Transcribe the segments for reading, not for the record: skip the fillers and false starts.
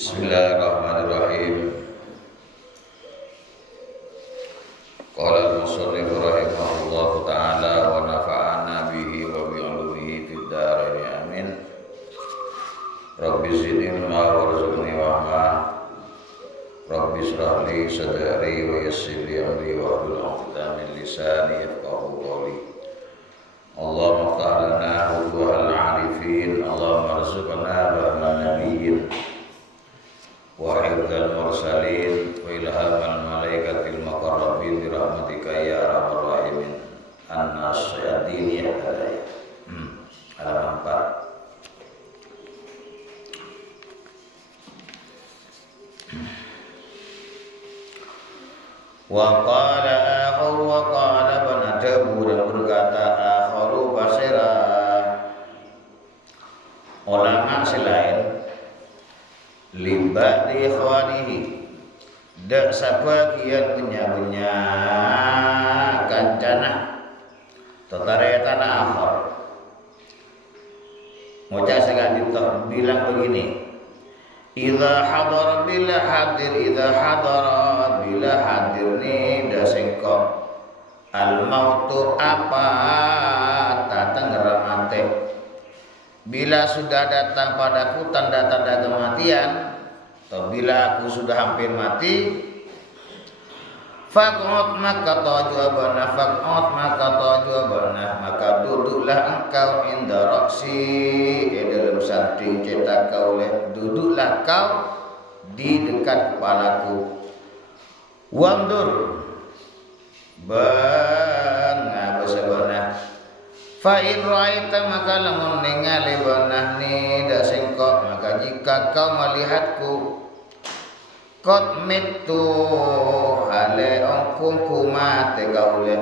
Bismillahirrahmanirrahim. Qala al-musannif rahimahullahu ta'ala wa nafa'ana bihi wa bi'ulumihi fid dharain amin. Rabbi zidni ilma warzuqni wahma. Rabbi shrah li sadri wa yassir li amri wa hlul 'uqdatam min lisani yafqahu qawli. Allahumma iftah lana futuhal 'arifin, Allahumma arzuqna fahman nabiyyin wa hifdzal mursalin wa ilhamal malaikatil muqarrabin bi rahmatika ya arhamar rahimin. An-nas ya hidayah. Halaman 4. Wa qala akharu wa qala banadabu, dan berkata akharu basira, ulama selain limba di ikhwanihi, dak sapa kian benya-benya kancana tatare tanah akhir. Ngocak sekali bilang begini, idza hadara bila hadir, idza hadara bila hadir ni dasengko al mautu apa datang ramate. Bila sudah datang padaku tanda-tanda kematian, atau bila aku sudah hampir mati, faq'ud maka tajabana, faq'ud maka tajabana, maka duduklah engkau inda raksi, dalam samping cetak kau, duduklah kau di dekat kepalaku. Wandur bana basabana, fa in ra'aita maka lamun ningali banah ni dak sengkok, maka jika kau melihatku qad mitu hale ongkung kumate gaule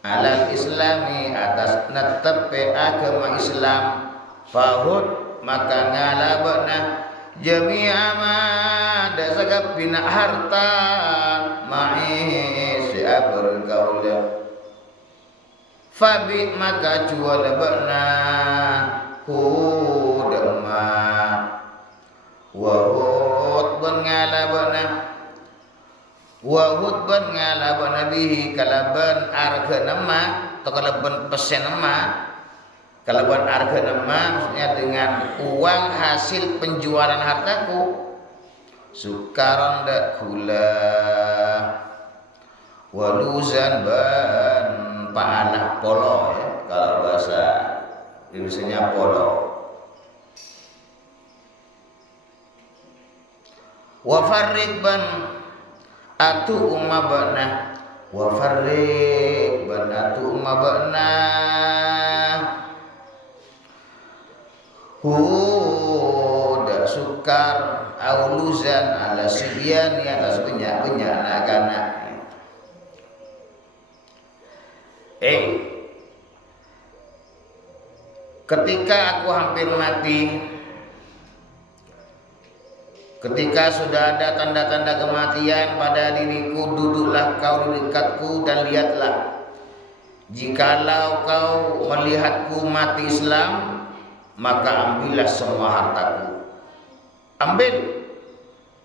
alal islami atas netepe agama Islam, fahud maka ngalabana jami'a ma dak sagapina harta ma'i si abur gaule, fabi maka jual bana hudama wahud bengalabana, wahud bengalabana bihi kalaban arga nama atau kalaban pesen nama. Kalaban arga nama maksudnya dengan uang hasil penjualan hartaku, sukaran dak gula waluzan ban panah polo, ya kalau bahasa Indonesianya polo. Wa farriq ban atu umabana, wa farriq ban atu umabana huda sukar auluzan ala sibyan, atas banyak-banyak anak-anak. Ketika aku hampir mati, ketika sudah ada tanda-tanda kematian pada diriku, duduklah kau di dekatku dan lihatlah. Jikalau kau melihatku mati Islam, maka ambillah semua hartaku. Ambil,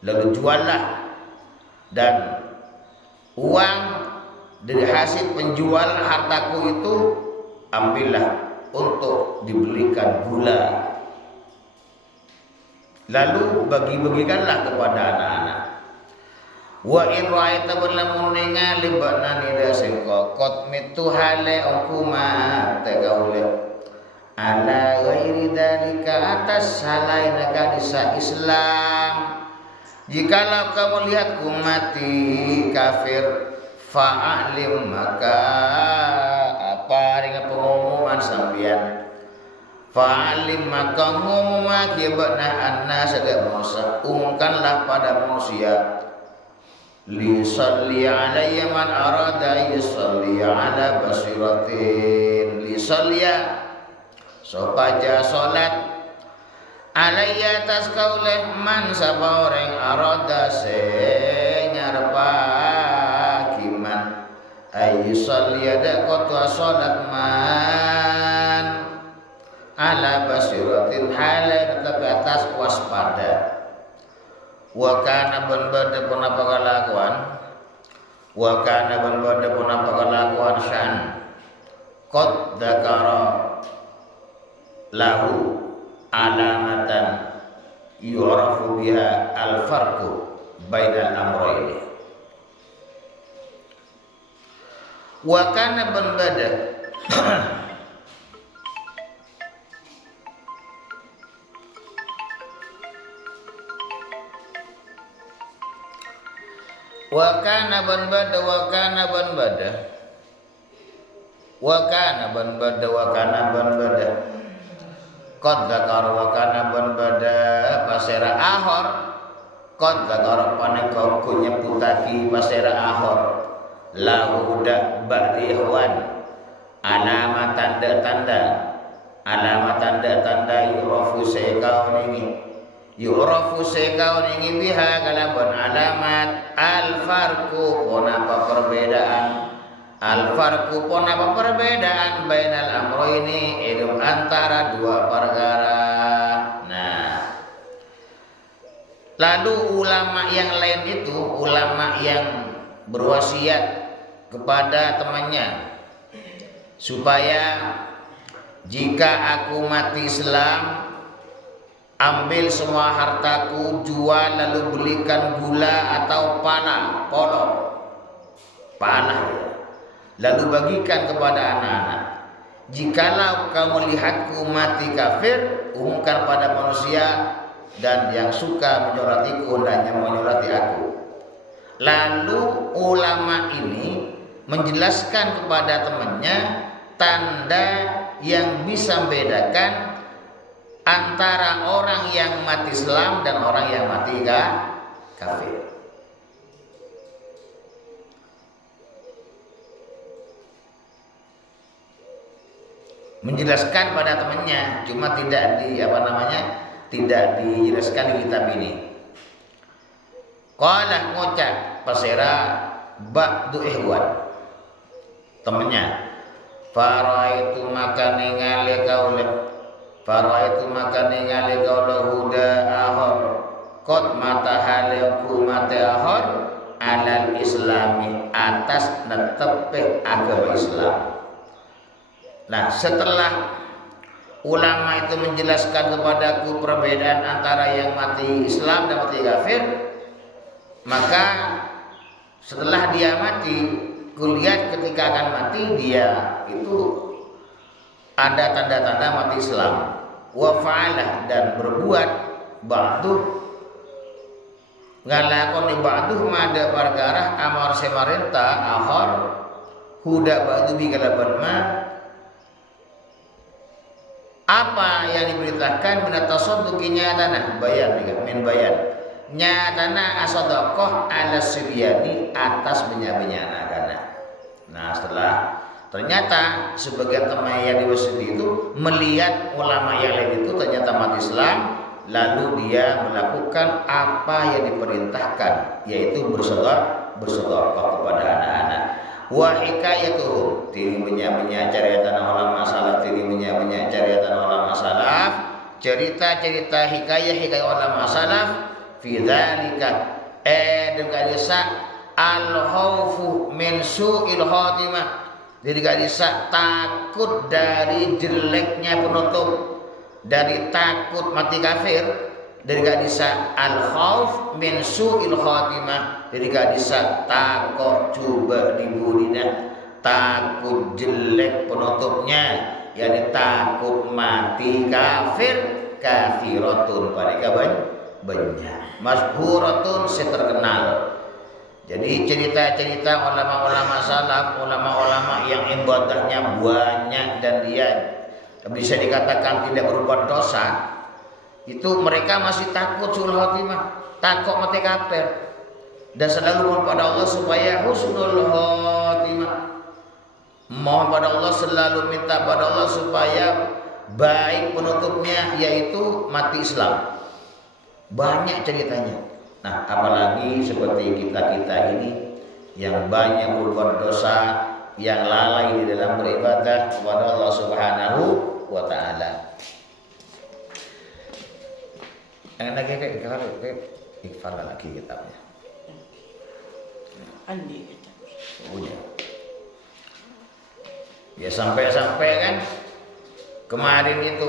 lalu juallah, dan uang dari hasil penjualan hartaku itu ambillah untuk dibelikan gula, lalu bagi-bagikanlah kepada anak-anak. Wa in ra'aita lamun ningali banani dasengko qad mitu hale ukuma tagaule ala ghairi dalika atas salain kadisa Islam, jikalau kamu lihatku mati kafir, fa'alim maka apa dengan pengumuman sambian, fa'alim maka ngumumah kibana anna sadar manusia, umumkanlah pada manusia, li salli alayya man arada yusalli ala basiratin, li salliya sopaja salat alayya atas kauleh man sapa orang arada senyarepa kiman ayu salli ada kota salat man ala basiratin halal, tetapi atas waspada. wa kana ban bada pun apa kelakuan wa kana ban bada pun apa kelakuan syan qad dzakara lahu alamatan yu'rafu biha al-farqu bainal amrayni wa kana ban bada wa kana ban bada wa kana ban bada wa kana ban bada wa kana ban bada qad dzakara wa kana ban bada pasera ahor qad dzakara paneka nyebutake pasera ahor lahu udak ba'di ihwan alamat tanda yurafu sekau ningi biha kalaban alamat al-farqu pon apa perbedaan bainal amroini itu antara dua perkara. Nah, lalu ulama yang lain itu ulama yang berwasiat kepada temannya supaya jika aku mati Islam, ambil semua hartaku, jual lalu belikan gula atau pala lalu bagikan kepada anak-anak. Jikalau kamu lihatku mati kafir, umumkan pada manusia, dan yang suka menyoratiku hendaknya menyorati aku. Lalu ulama ini menjelaskan kepada temannya tanda yang bisa membedakan antara orang yang mati Islam dan orang yang mati kafir. Menjelaskan pada temannya, cuma tidak tidak dijelaskan di kitab ini. Qala ngocak pasera ba'du ihwan temannya, faraitu maka ningali kaula huda ahor qad mata haleku mate ahor alal islami atas netepe agama Islam. Nah, setelah ulama itu menjelaskan kepadaku perbedaan antara yang mati Islam dan mati kafir, maka setelah dia mati, kulihat ketika akan mati dia itu ada tanda-tanda mati Islam. Wa fa'alah dan berbuat ba'du ngalakoni ba'du mada perkara amar semarenta akhar huda ba'du bi kalaban ma apa yang diberitakan minatasadduqi nyatana bayan min bayan nyatana asadaqah ala sibyani atas benya-benyana kana. Nah, setelah ternyata sebagian teman yang diwasiti itu melihat ulama yang lain itu ternyata mati Islam, lalu dia melakukan apa yang diperintahkan, yaitu bersedekah kepada anak-anak. Wa hikayatuhum tiri benya-benya carita ulama salaf, tiri benya-benya carita ulama salaf, cerita-cerita hikayah ulama salaf fi dzalika dengan desa al-khaufu min su'il khatimah. Jadi gadisa takut dari jeleknya penutup, dari takut mati kafir, dari gadisa al-khauf min su'il khatimah, dari gadisa takut coba dibudina, takut jelek penutupnya, yakni takut mati kafir, kafiratun mereka banyak, masyhuratun terkenal. Jadi cerita-cerita ulama-ulama salaf, ulama-ulama yang ibadahnya banyak dan dia bisa dikatakan tidak berbuat dosa, itu mereka masih takut suul khotimah, takut mati kafir, dan selalu mohon pada Allah supaya husnul khotimah. Mohon pada Allah, selalu minta pada Allah supaya baik penutupnya, yaitu mati Islam. Banyak ceritanya. Nah, apalagi seperti kita-kita ini yang banyak berbuat dosa, yang lalai di dalam beribadah kepada Allah Subhanahu wa taala. Yang lagi Iqfal lagi kitabnya. Andi kita. Punya. Ya sampai-sampai kan kemarin itu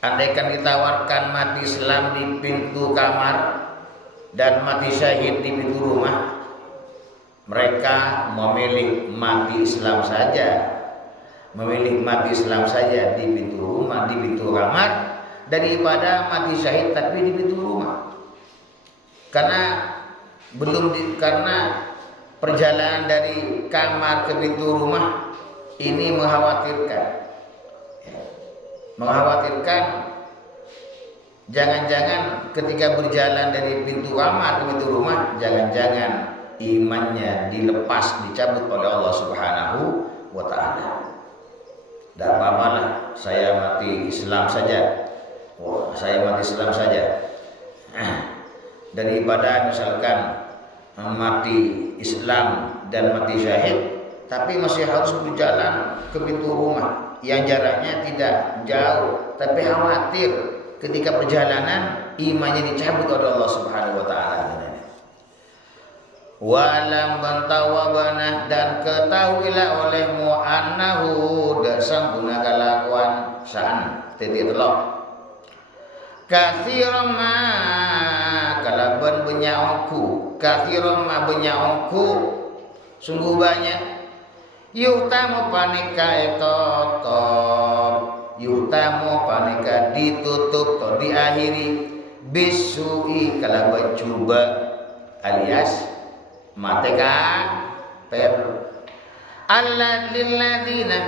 andaikan ditawarkan mati Islam di pintu kamar dan mati syahid di pintu rumah, mereka memilih mati Islam saja. Memilih mati Islam saja di pintu rumah, di pintu kamar, daripada mati syahid tapi di pintu rumah. Karena karena perjalanan dari kamar ke pintu rumah ini mengkhawatirkan jangan-jangan ketika berjalan dari pintu kamar ke pintu rumah, jangan-jangan imannya dilepas, dicabut oleh Allah Subhanahu wa Ta'ala. Tidak apa-apalah, saya mati Islam saja. Saya mati Islam saja. Daripada misalkan mati Islam dan mati syahid, tapi masih harus berjalan ke pintu rumah yang jaraknya tidak jauh, tapi khawatir ketika perjalanan imannya dicabut oleh Allah Subhanahu wa Ta'ala. Walam bantawabanah, dan ketahuilah olehmu annahu dasang guna kalakuan sa'an titik telok kathiran ma kalaban benyaongku, kathiran ma benyaongku sungguh banyak, yutamu panika etotop, yutamu panika ditutup atau diakhiri bisui kalaban coba alias mateka per Allah lilladina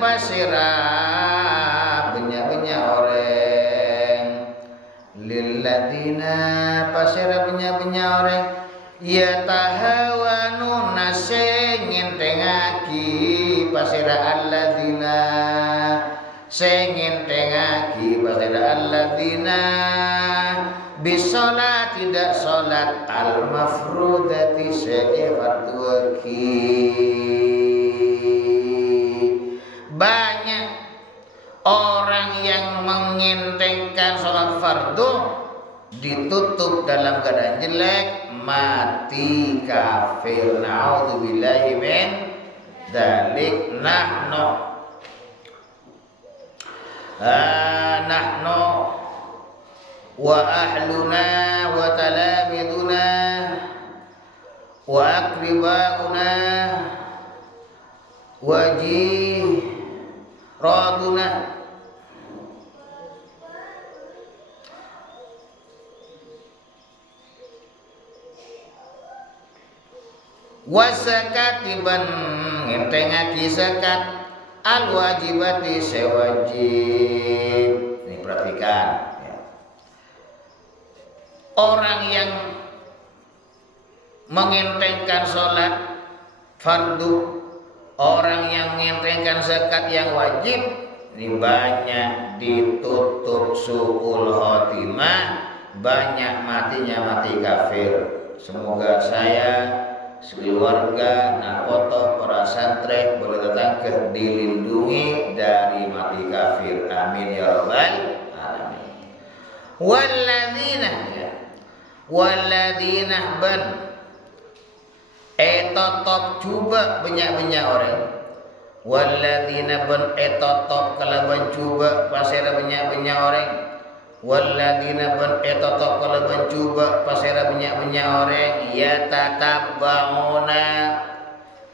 pasira benya-benya orang, lilladina pasira benya-benya orang, ya tahawanu nasengin tengaki pasira alladina, sengin tengaki pasira alladina bisolat tidak solat al mafrudati se'e fardu. Banyak orang yang mengentengkan sholat fardu ditutup dalam keadaan jelek, mati kafir. Na'udzubillahi min dzalik. Nahnu wa ahluna wa talamiduna wa akribauna wa jiraduna wasakatiban ngentengaki zakat al wajibati sewajib. Ini perhatikan ya. Orang yang mengentengkan sholat fardu, orang yang mengentengkan zakat yang wajib, ini banyak ditutup su'ul khotimah, banyak matinya mati kafir. Semoga saya, sekeluarga, napoto, para santri boleh tetangga dilindungi dari mati kafir. Amin ya rabbal alamin. Walladzina ban etotop cuba banyak-banyak orang. Walladzina ban etotop kalaban cuba pasera banyak-banyak orang. Walladzina ban etotop kalaban cuba pasera banyak-banyak orang. Ya tatabbauna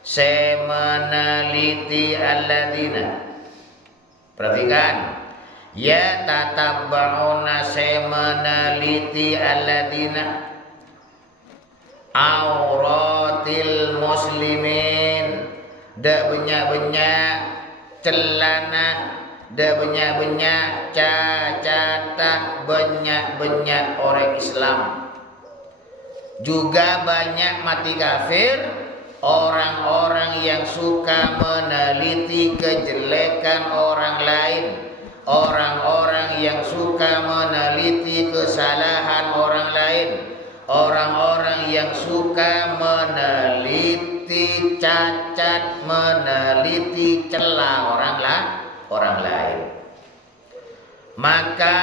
semeneliti alladzina. Perhatikan. Ya tatabbauna semeneliti alladzina auratil muslimin, dak banyak-banyak celana, dak banyak-banyak cacatah, banyak-banyak orang Islam. Juga banyak mati kafir orang-orang yang suka meneliti kejelekan orang lain, orang-orang yang suka meneliti kesalahan orang lain, orang-orang yang suka meneliti cacat, meneliti celah orang lain. Maka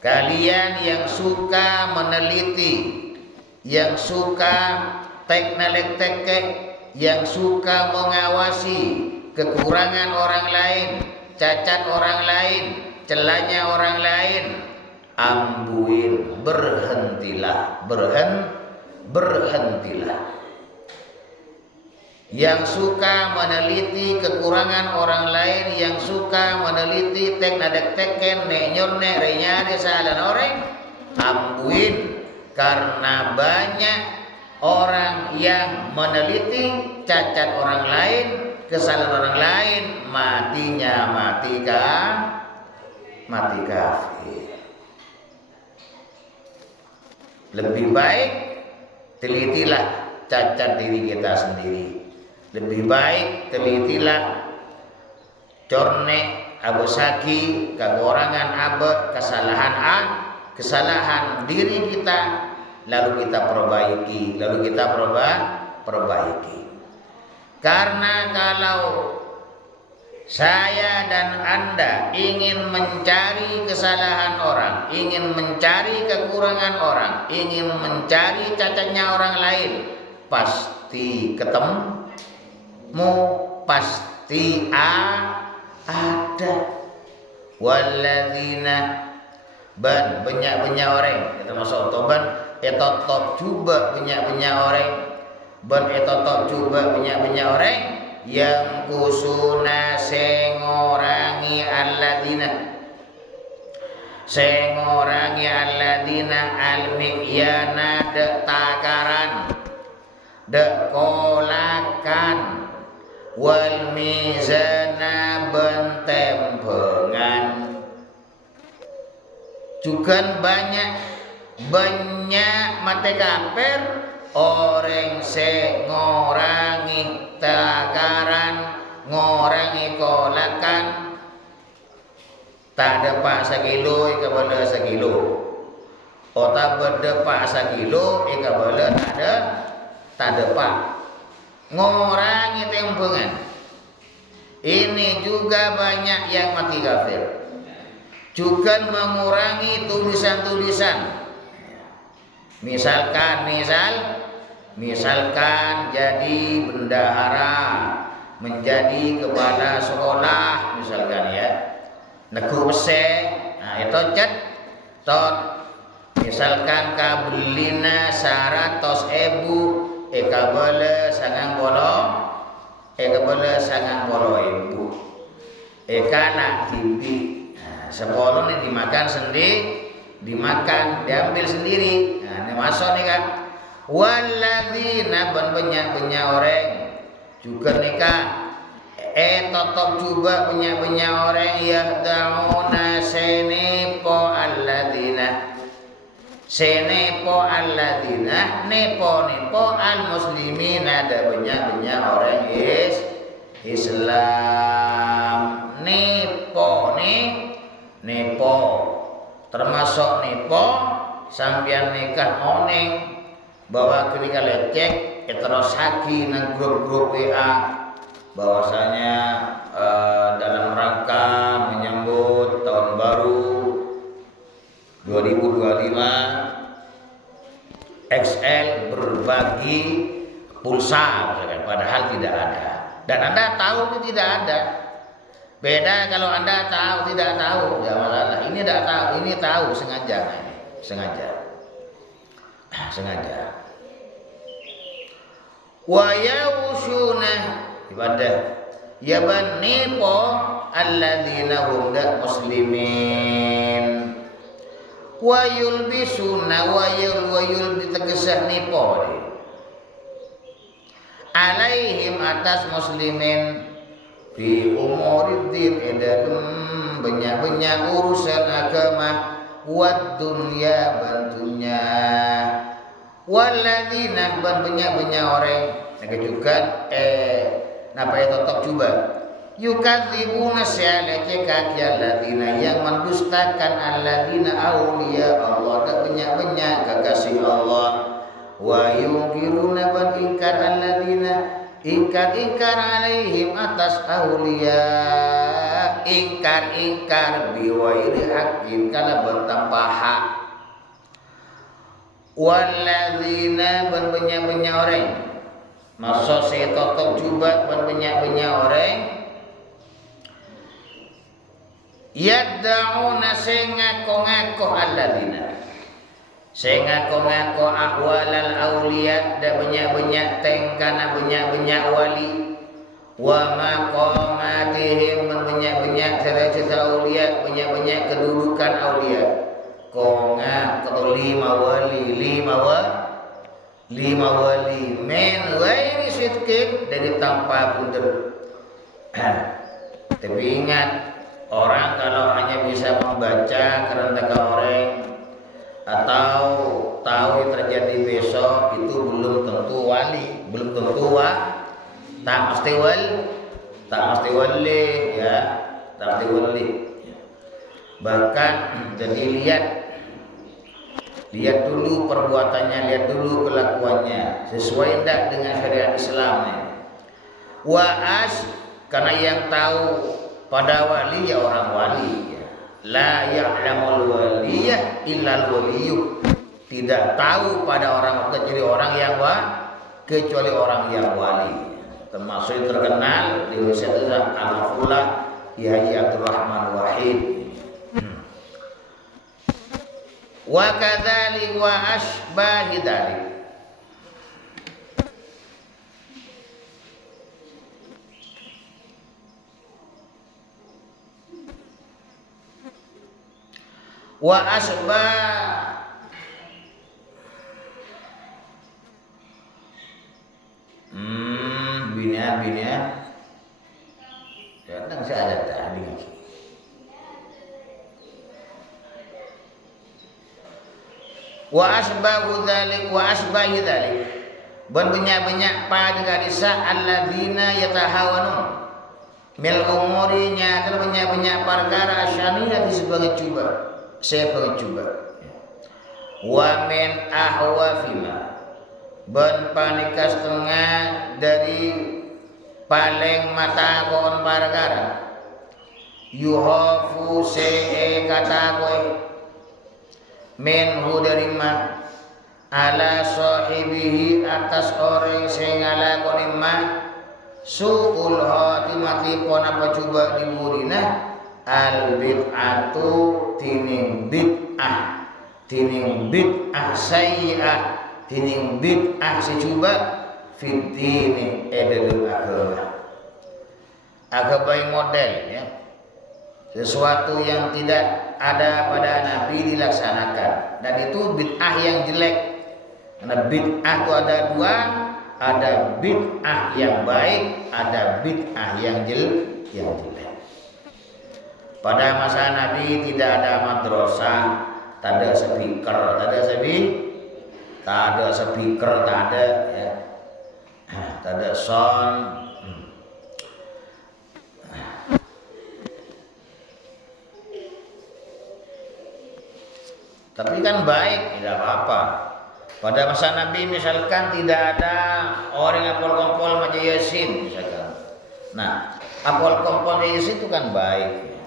kalian yang suka meneliti, yang suka teknelek-tekek, yang suka mengawasi kekurangan orang lain, cacat orang lain, celanya orang lain, ambuin, berhentilah, berhentilah. Yang suka meneliti kekurangan orang lain, yang suka meneliti teknadek-teken, nenyorne, renyade, salah orang, ambuin, karena banyak orang yang meneliti cacat orang lain, kesalahan orang lain, matinya mati kafir. Lebih baik telitilah cacat diri kita sendiri. Lebih baik telitilah cornek abosaki kekurangan abe kesalahan diri kita, lalu kita perbaiki, perbaiki. Karena kalau saya dan Anda ingin mencari kesalahan orang, ingin mencari kekurangan orang, ingin mencari cacatnya orang lain, pasti ketemu, pasti ada. Walladzina ban banyak orang, kita masuk toban etotop coba banyak orang, ban etotop coba banyak orang yang kusuna sengorangi alladzina almi'yana dek takaran, dek kolakan, wal mizana bentempengan. Juga banyak mate kaper orang se ngorangi takaran, ngorangi kolakan, tak ada pak sekilo ika bala sekilo, otak beda pak sekilo ika bala tak ada pak, ngorangi tempengan. Ini juga banyak yang mati kafir. Juga mengurangi tulisan-tulisan. Misalkan jadi bendahara, menjadi kepala sekolah, misalkan ya, neku pese, nah itu cat tot, misalkan kabelina syarat tos ebu, kabele sangang bolo ibu, nak tipi, sepuluh nih dimakan sendiri, diambil sendiri. Nah, ini masuk nih kan. Walladzina banyak orang juga nikah. Tetap juga banyak orang yahdauna senepo alladzina nepo al muslimin, ada banyak orang Islam. Nepo termasuk nepo sambian nikah oneng bahwa ketika lecek terus haki nang grup WA bahwasanya dalam rangka menyambut tahun baru 2025 XL berbagi pulsa, padahal tidak ada. Dan Anda tahu itu tidak ada. Beda kalau Anda tahu tidak tahu, ya masalah. Ini tidak tahu, ini tahu sengaja. Wa yaushuna ibadah ya banipo alladzina hum muslimin. Wa yulbisuna wa yulbi tegesah nipo alaihim atas muslimin fi umuriddin edalum banyak urusan agama wad dunya bantunya walladzina banyak orang juga napa itu tetap coba yukadzibuna syalake kaki alladzina yang mendustakan alladzina auliya Allah dan banyak kekasih Allah wa yungkiruna ban ingkar alladzina ingkar alaihim atas auliya ingkar-ingkar biwairi hakin kana bertanpa hak. Walladzina banyak-banyak orang masa saya totok juga banyak-banyak orang yad'una sengako-ngako alladzina sengako-ngako ahwalal auliya da banyak-banyak tengkana banyak-banyak wali wa maqamatihim banyak-banyak cerita aulia banyak-banyak kedudukan aulia konga ke lima wali men ghairi sidqin dari tanpa bener. Tapi ingat orang kalau hanya bisa membaca kerentakan orang atau tahu yang terjadi besok itu belum tentu wali, belum tentu tak mesti wali ya, tak mesti wali. Bahkan jadi lihat dulu perbuatannya, lihat dulu kelakuannya sesuai tidak dengan syariat Islam. Karena yang tahu pada wali ya orang wali ya. La ya'lamul waliyah illal waliyuh. Tidak tahu pada orang kecuali orang yang wali. Termasuk yang terkenal di Universitas Al-Afullah Haji Abdul Rahman Wahid. Wa kadzalik wa asbahi dzalik. Wa asbah bina kadang saya ada tadi. Wa asbahu dzalik wa asbahi dzalik banyak-banyak pada disa alladzina yatahawanun mil umurinya adalah banyak-banyak perkara syaniah sebagai coba saya coba wa min ahwafima ban panika setengah dari paling mata kon perkara yuhafu se kata kowe minhu dari ma ala sahibihi atas orang sing ngalakoni ma suul hatimati pon apa coba diburina al bid'atu tining bid'ah sayyi'ah tining bid'ah secoba fitini edel agama model ya. Sesuatu yang tidak ada pada Nabi dilaksanakan dan itu bid'ah yang jelek. Karena bid'ah itu ada dua, ada bid'ah yang baik, ada bid'ah yang jelek. Pada masa Nabi tidak ada madrasah, tak ada speaker, tak ada ya. Tak ada sound. Tapi kan baik, tidak apa-apa. Pada masa Nabi misalkan tidak ada orang yang apol kompol macam Yasin misalkan. Nah, apol kompol Yasin itu kan baik.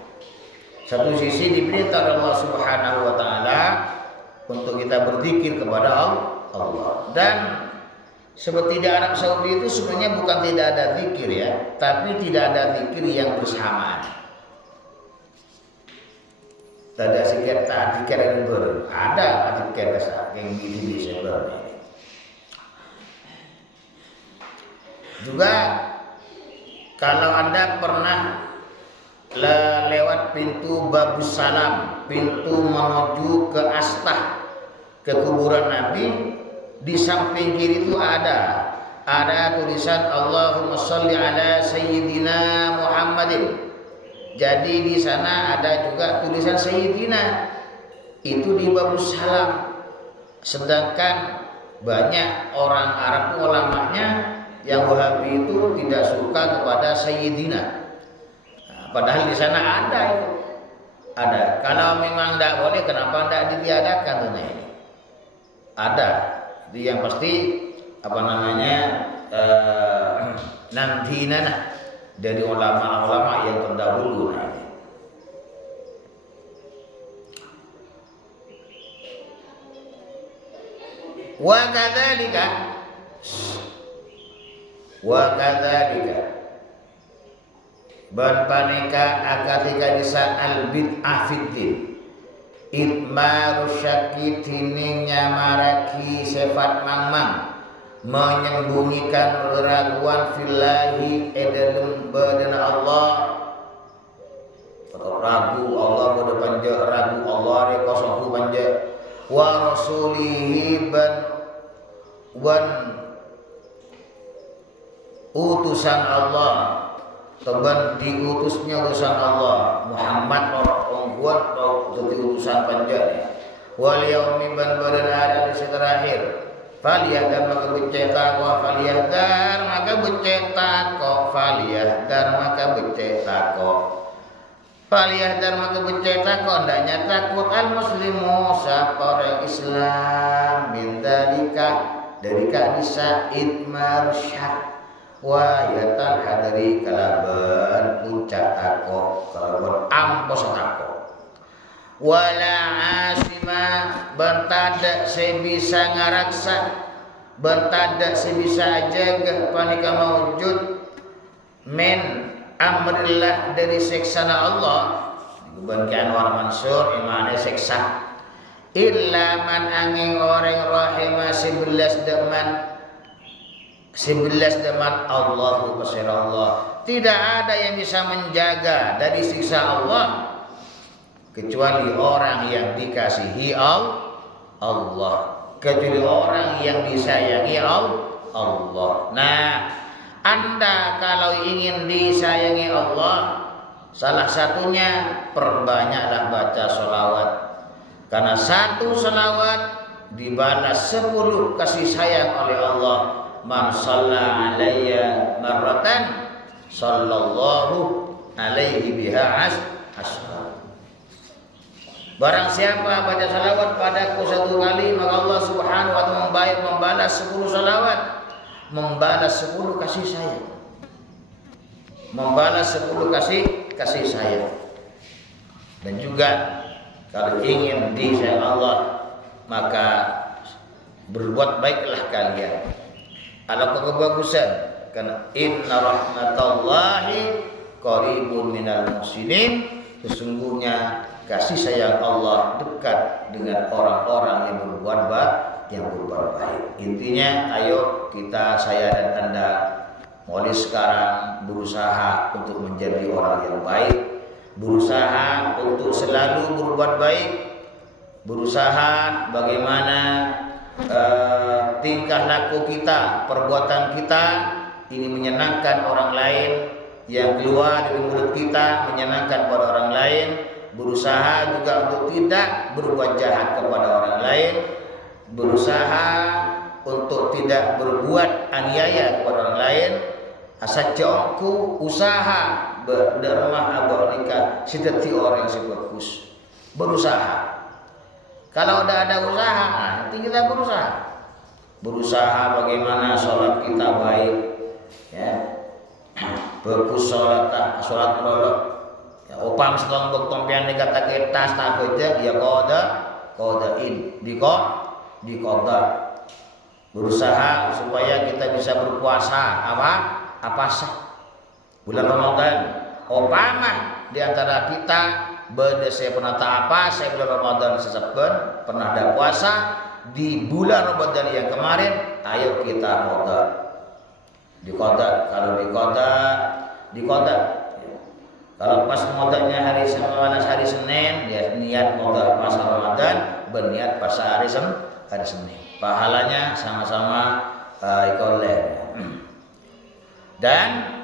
Satu sisi diperintah oleh Allah Subhanahu wa taala untuk kita berzikir kepada Allah. Dan seperti di Arab Saudi itu sebenarnya bukan tidak ada zikir ya, tapi tidak ada zikir yang bersamaan. Ada sikit yang ber, ada zikir yang ini sebenarnya. Juga kalau Anda pernah lewat pintu Babus Salam, pintu menuju ke Astah, ke kuburan Nabi, di samping kiri itu ada tulisan Allahumma sholli ala sayyidina Muhammadin. Jadi di sana ada juga tulisan Sayyidina itu di Babus Salam. Sedangkan banyak orang Arab ulamanya yang Wahabi itu tidak suka kepada Sayyidina. Nah, padahal di sana ada itu. Ada. Kalau memang tidak boleh, kenapa tidak ditiadakan tuh nih? Ada. Itu yang pasti nanti dari ulama-ulama yang terdahulu. Wa kadzalika berpaneka akatika disa al bid'ah fiddin itmaru syaki tini nyamaraki sifat mamang menyembunyikan keraguan fillahi edalem badan Allah atau ragu Allah pada panja ragu Allah re kosong panja wa rasulihi wan utusan Allah teban diutusnya utusan Allah Muhammad orang kuat atau utusan panjangnya wal yaumi ban badan ada di terakhir falyahdar maka bercetak wa falyahdar maka bercetak kok falyahdar maka bercetak kok falyahdar maka bercetak kok ndaknya takut al muslimu sapa orang Islam min dalika dari kadisa itmar syak wa yatal hadari kalaban puncak tako kalaban ampos tako wala asima bentada sebisa ngaraksa bentada sebisa jaga panika maujud men amrillah dari seksana Allah dibeban ki Anwar Mansur imane seksa illa man angin orang rahimah 11 deman Allahu pasir Allah. Tidak ada yang bisa menjaga dari siksa Allah kecuali orang yang dikasihi Allah. Kecuali orang yang disayangi Allah. Nah, Anda kalau ingin disayangi Allah, salah satunya perbanyaklah baca sholawat. Karena satu sholawat dibalas 10 kasih sayang oleh Allah. Man shalla alayya marratan sallallahu alaihi biha asra. Barang siapa baca salawat padaku 1 kali maka Allah Subhanahu wa taala membalas 10 salawat, membalas 10 kasih sayang. Membalas 10 kasih sayang. Dan juga kalau ingin disayang Allah maka berbuat baiklah kalian. Ala kebagusan karena inna rahmatallahi qaribun minal muhsinin, sesungguhnya kasih sayang Allah dekat dengan orang-orang yang berbuat baik. Intinya ayo kita, saya dan Anda mulai sekarang berusaha untuk menjadi orang yang baik, berusaha untuk selalu berbuat baik, berusaha bagaimana tingkah laku kita, perbuatan kita ini menyenangkan orang lain, yang keluar dari mulut kita menyenangkan pada orang lain, berusaha juga untuk tidak berbuat jahat kepada orang lain, berusaha untuk tidak berbuat aniaya kepada orang lain, asajongku usaha berdermah abah nikah sidati orang yang bagus, berusaha. Kalau udah ada usaha, nanti kita berusaha bagaimana sholat kita baik, ya, bagus sholat lolok, ya, opam selombok tompian dikata kita tak kerja, ya kodain di koda, berusaha supaya kita bisa berpuasa apa sah bulan Ramadan, opamah di antara kita. Beda saya pernah tak apa, saya bulan Ramadan sesepen pernah ada puasa di bulan Ramadan yang kemarin, ayo kita qada. Kalau di qada. Kalau pas qadanya hari Senin, ya niat qada pas Ramadan, berniat pas hari Senin. Pahalanya sama-sama ikoleh. Dan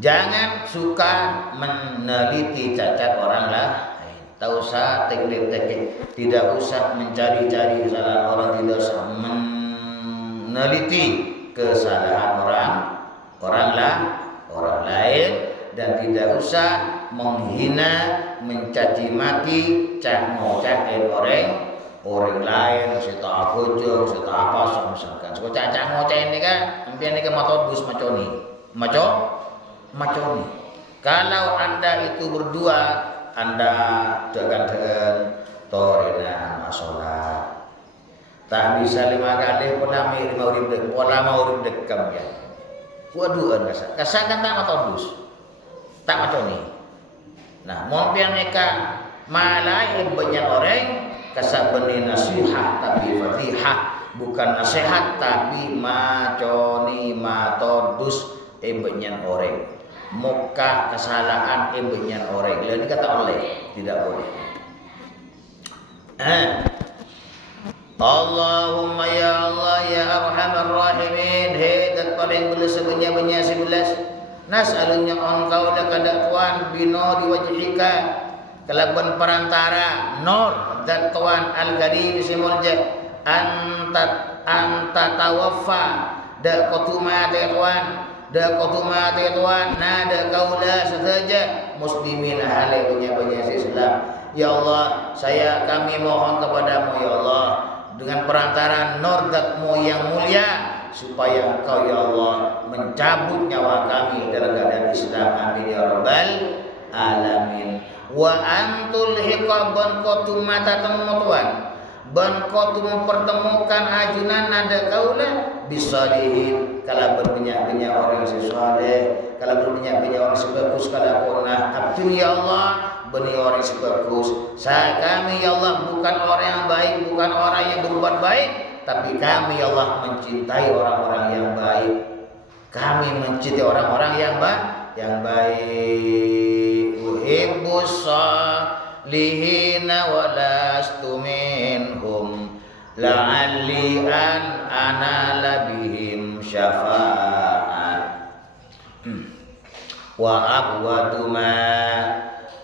jangan suka meneliti cacat orang lain. Tak usah tidak usah mencari-cari kesalahan orang, tidak usah meneliti kesalahan orang lain, dan tidak usah menghina, mencaci maki, cak-ngocakin orang lain, sita bojo, sita apa misalkan. So cak-ngocakin ini kan, impian ini matodus maconi. Kalau Anda itu berdua, Anda dengan torena masalah. Tak bisa 5 kali pola urip dekam ya. Waduan kasa kan tak matodus. Tak matoni. Nah, mon pian mereka malai banyak orang kasabeni nasihat tapi fatihah, bukan nasihat tapi maconi matodus banyak orang. Muka kesalahan banyak orang. Lain kata oleh tidak boleh. Allahumma ya Allah ya arhamar rahimin, hedat paling belas sebanyak-banyak 11. Nas'alunya engkau kada tuan bino diwajhika kelaban perantara nur dat tuan al-gharim simulja anta tawaffa da qutuma tuan nada kaula saja muslimin hale banyak-banyak Islam. Ya Allah, kami mohon kepadamu ya Allah dengan perantara nur zatmu yang mulia supaya engkau ya Allah mencabut nyawa kami dalam keadaan Islam. Amin ya rabbal alamin. Wa antul hiqaban qatum mata temuan ban qatum mempertemukan ajunan nada kaula bisalihin kalau berbanyak-banyak orang saleh, kalau berbanyak-banyak orang sebagus kalau pernah abdi ya Allah beni orang sebagus. Kami ya Allah bukan orang yang baik, bukan orang yang berbuat baik, tapi kami ya Allah mencintai orang-orang yang baik. Kami mencintai orang-orang yang baik. Uhibbus salihina wa lastu minhum la'alli an anala bihim syafa'at wa abwadu ma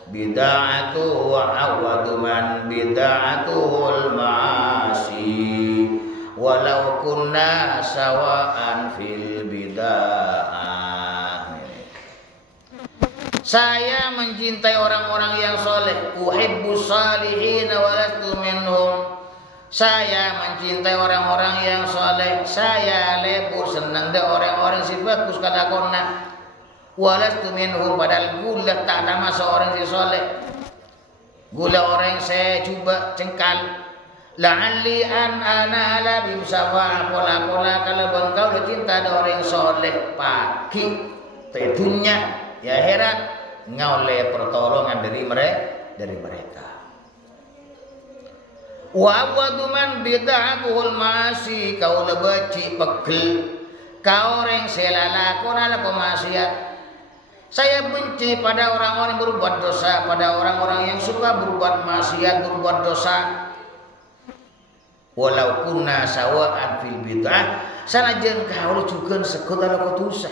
bid'atu wa awwadu man bid'atuhul ma'asi walau kunna sawa'an fil bid'ah. Saya mencintai orang-orang yang soleh. Uhibbus salihin wa lastu minhum. Saya mencintai orang-orang yang soleh. Saya lebur senang deh orang-orang si bagus kata kona. Walastu minhum, padahal gula tak nama seorang si soleh. Gula orang saya coba cengkal. La'alli an anala bimsafa pola-pola kalau bangkau udah cinta ada orang soleh pagi tentunya ya herat ngoleh pertolongan dari mereka. Wa waduman bid'atuhul masi kau lebaci pegel kau orang selalakon ala kemaksiat. Saya benci pada orang-orang yang berbuat dosa, pada orang-orang yang suka berbuat maksiat, berbuat dosa. Walau kunna sawa'an fil bid'ah, sanajan kau juga sekut ala kotusa.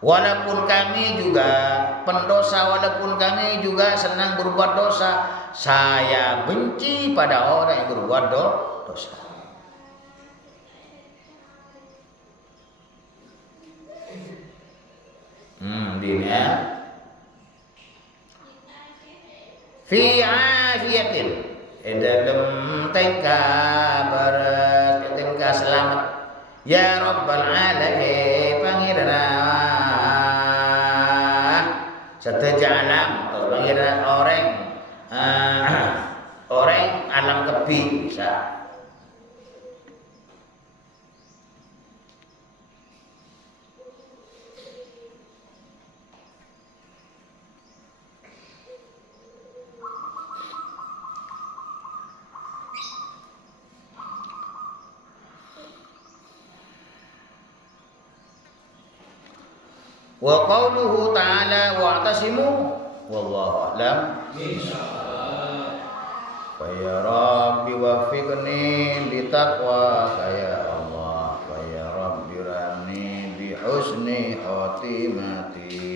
Walaupun kami juga pendosa, walaupun kami juga senang berbuat dosa, saya benci pada orang yang berbuat dosa. Dina fi afiyatin dalam tengka barat tengka selamat ya rabbal alamin pangeran seteja alam atau pangeran orang alam kebi bisa. Wa qauluhu ta'ala wa'tasimu wallahu a'lam fa ya rabbi waffiqni litaqwa ya Allah fa ya rabbi rani bi husni khatimati